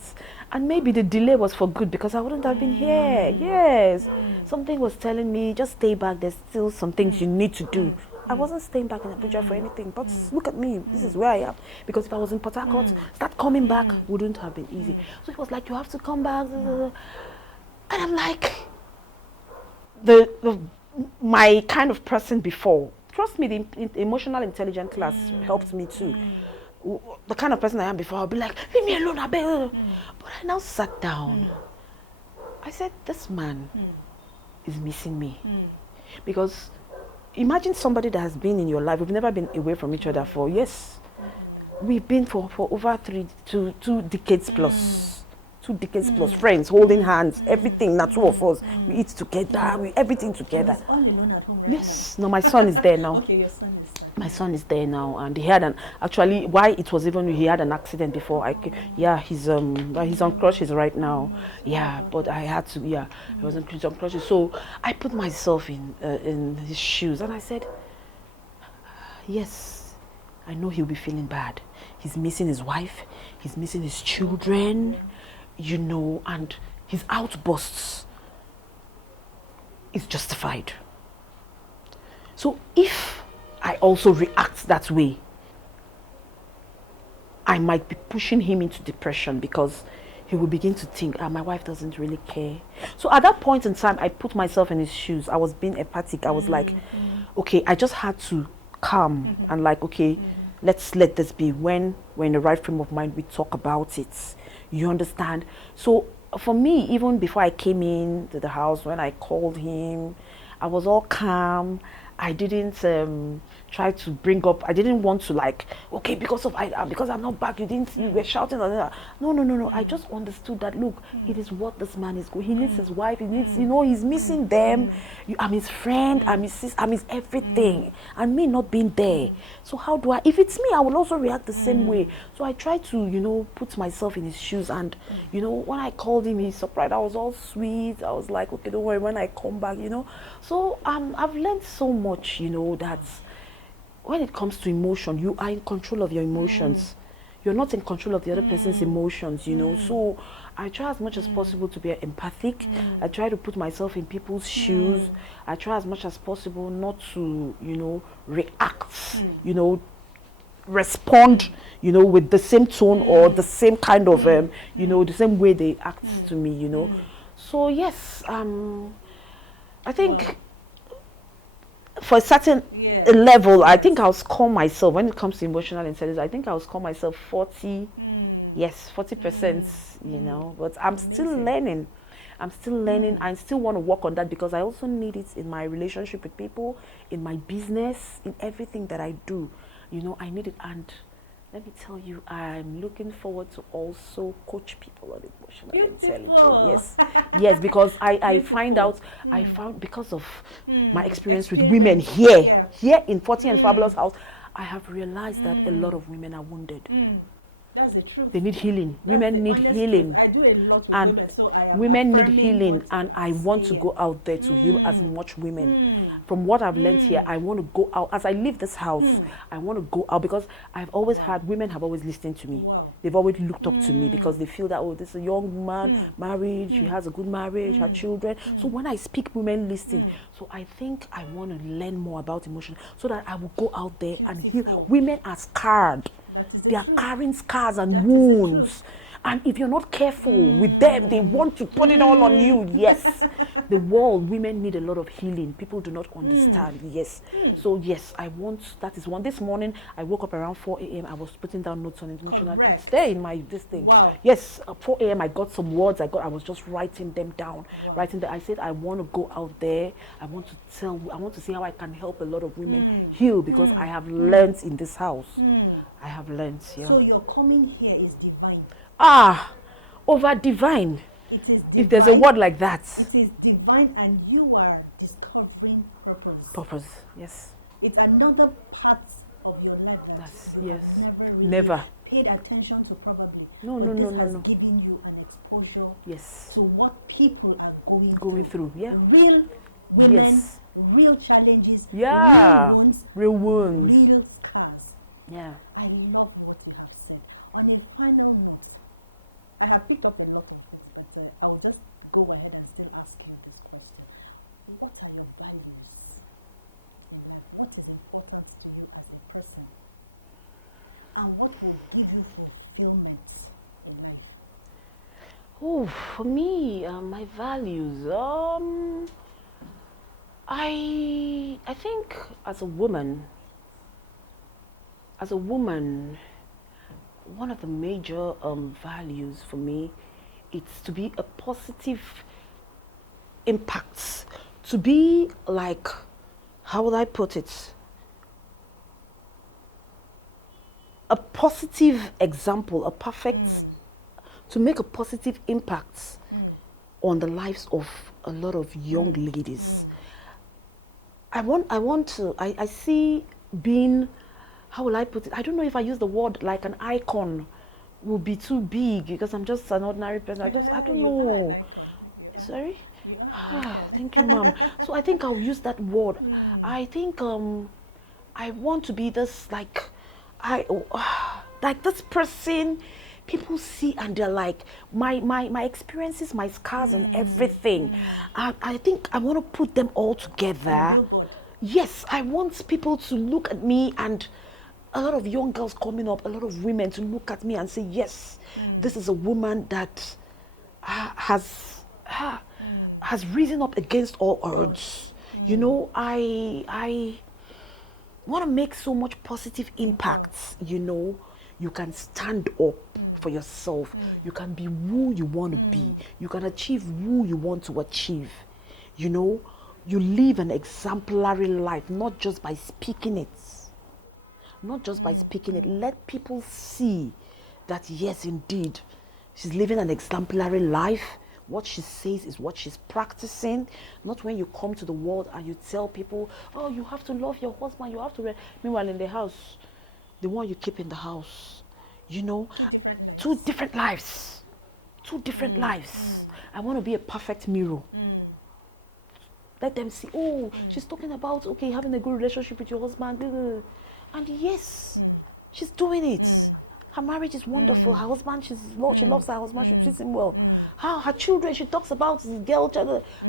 And maybe the delay was for good, because I wouldn't have been here. Yes. Something was telling me, just stay back. There's still some things you need to do. I wasn't staying back in Abuja for anything, but look at me, this is where I am. Because if I was in Port Harcourt, start coming back wouldn't have been easy. So it was like, you have to come back. And I'm like, my kind of person before, trust me, the emotional intelligence class helped me too. The kind of person I am before, I'll be like, leave me alone, I beg. But I now sat down. I said, this man is missing me. Because imagine somebody that has been in your life, we've never been away from each other for, yes, we've been for over 2 decades plus. 2 decades plus, friends, holding hands, everything, not two of us. We eat together, everything together. He's all alone at home right Yes, no, my son is there now. Okay, your son is there. My son is there now, and he had actually, why it was even, he had an accident before. He's on crutches right now. Yeah, but I had to, he was on crutches. So I put myself in his shoes, and I said, yes, I know he'll be feeling bad. He's missing his wife, he's missing his children, you know, and his outbursts is justified. So if I also react that way, I might be pushing him into depression, because he will begin to think, my wife doesn't really care. So at that point in time, I put myself in his shoes. I was being empathic. I was like, okay, I just had to calm and like, okay, let's let this be. When we're in the right frame of mind, we talk about it. You understand? So for me, even before I came in to the house, when I called him, I was all calm. I didn't try to bring up, I didn't want to like, okay, because I'm not back, you were shouting. No. I just understood that, look, it is what this man is going. He needs his wife, he needs, you know, he's missing them. I'm his friend, I'm his sister, I'm his everything. And me not being there. So how do I, if it's me, I will also react the same way. So I try to, you know, put myself in his shoes. And, you know, when I called him, he's surprised. I was all sweet. I was like, okay, don't worry, when I come back, you know. So I've learned so much, you know, that when it comes to emotion, you are in control of your emotions. You're not in control of the other person's emotions, you know. So I try as much as possible to be empathic. I try to put myself in people's shoes. I try as much as possible not to, you know, react, you know, respond, you know, with the same tone or the same kind of, you know, the same way they act to me, you know. So yes, I think for a certain level, I think I'll score myself, when it comes to emotional intelligence, I think I'll score myself 40%, you know, but I'm still learning. I'm still learning. I still want to work on that because I also need it in my relationship with people, in my business, in everything that I do. You know, I need it. And let me tell you, I'm looking forward to also coach people on emotional intelligence. Yes, because I find out, I found because of my experience with women here in 40 and Fabulous House, I have realized that a lot of women are wounded. That's the truth. They need healing. That's women need healing. I do a lot with And women, so I am women need affirming healing, what and I is want to here. go out there to heal as much women. From what I've learned here, I want to go out. As I leave this house, I want to go out because I've always had, women have always listened to me. Wow. They've always looked up to me because they feel that, oh, this is a young woman, married, she has a good marriage, her children. So when I speak, women listen. So I think I want to learn more about emotion so that I will go out there and heal. Women are scarred. They are carrying scars and wounds. And if you're not careful with them, they want to put it all on you. Yes. The world, women need a lot of healing. People do not understand. Yes. So yes, I want, that is one. This morning, I woke up around 4 a.m. I was putting down notes on emotional. It's there in my, this thing. Wow. Yes, at 4 a.m. I got some words I was just writing them down. Writing them. I said, I want to go out there. I want to see how I can help a lot of women heal because I have learned in this house. I have learned, yeah. So your coming here is divine. Over divine. It is divine. If there's a word like that. It is divine, and you are discovering purpose. Purpose, yes. It's another part of your life that That's, you yes. have never really Never. paid attention to probably. No, but no, this no, no, has no. given you an exposure Yes. to what people are Going through, yeah. Real women, Yes. real challenges, Yeah. real wounds, Real wounds. real scars. Yeah. I love what you have said. On a final note, I have picked up a lot of things, but I will just go ahead and still ask you this question. What are your values in life? What is important to you as a person? And what will give you fulfillment in life? Oh, for me, my values. I think as a woman, one of the major values for me is to be a positive impact. To be like, how would I put it? A positive example, a perfect, to make a positive impact on the lives of a lot of young ladies. I see being, how will I put it? I don't know if I use the word like an icon will be too big because I'm just an ordinary person. I don't know. Sorry? Thank you, Mom. So I think I'll use that word. I think I want to be this like this person people see and they're like my experiences, my scars and everything. I think I want to put them all together. Yes, I want people to look at me, and a lot of young girls coming up, a lot of women to look at me and say, yes, this is a woman that has risen up against all odds. You know, I want to make so much positive impacts. You know, you can stand up for yourself. You can be who you want to be. You can achieve who you want to achieve. You know, you live an exemplary life, not just by speaking it. Not just by speaking it. Let people see that, yes, indeed, she's living an exemplary life. What she says is what she's practicing. Not when you come to the world and you tell people, oh, you have to love your husband, you have to... Meanwhile, in the house, the one you keep in the house, you know, two different lives. Two different lives. I want to be a perfect mirror. Let them see, oh, she's talking about, okay, having a good relationship with your husband. Blah, blah, blah. And yes, she's doing it. Her marriage is wonderful. Her husband, she loves her husband. She treats him well. Her children, she talks about the girl.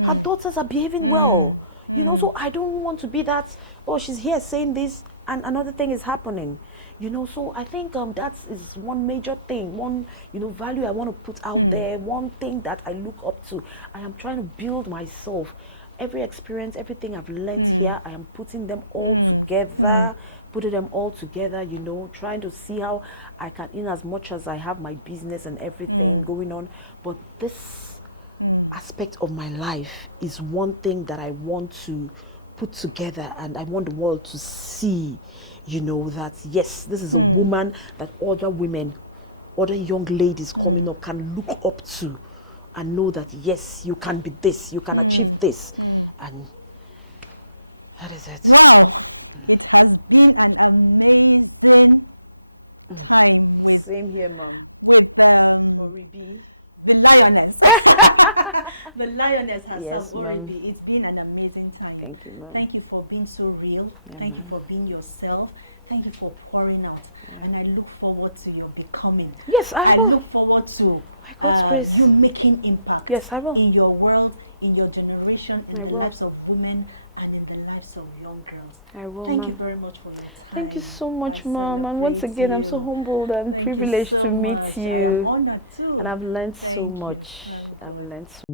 Her daughters are behaving well. You know, so I don't want to be that, oh, she's here saying this and another thing is happening. You know, so I think that is one major thing, one, you know, value I want to put out there, one thing that I look up to. I am trying to build myself. Every experience, everything I've learned here, I am putting them all together, you know, trying to see how I can, in as much as I have my business and everything going on, but this aspect of my life is one thing that I want to put together, and I want the world to see, that yes, this is a woman that other women, other young ladies coming up can look up to and know that yes, you can be this, you can achieve this. And that is it. Wow, it has been an amazing time. Same here, Mom. Horibi. The lioness. The lioness herself, Yes, Ma'am. Oribi. It's been an amazing time. Thank you, Mom. Thank you for being so real. Thank you for being yourself. Thank you for pouring out. And I look forward to your becoming. Yes, I will. look forward to By God's grace. you making impact. Yes, I will. In your world, in your generation, in I the will. lives of women, and in the lives of young girls. I will, Thank Mom. you very much for your time. Thank you so much, I Mom. And once celebrate again, I'm you. so humbled and Thank you privileged so to meet much. I am you. honored too. And I've learned so Thank you. much. I've learned so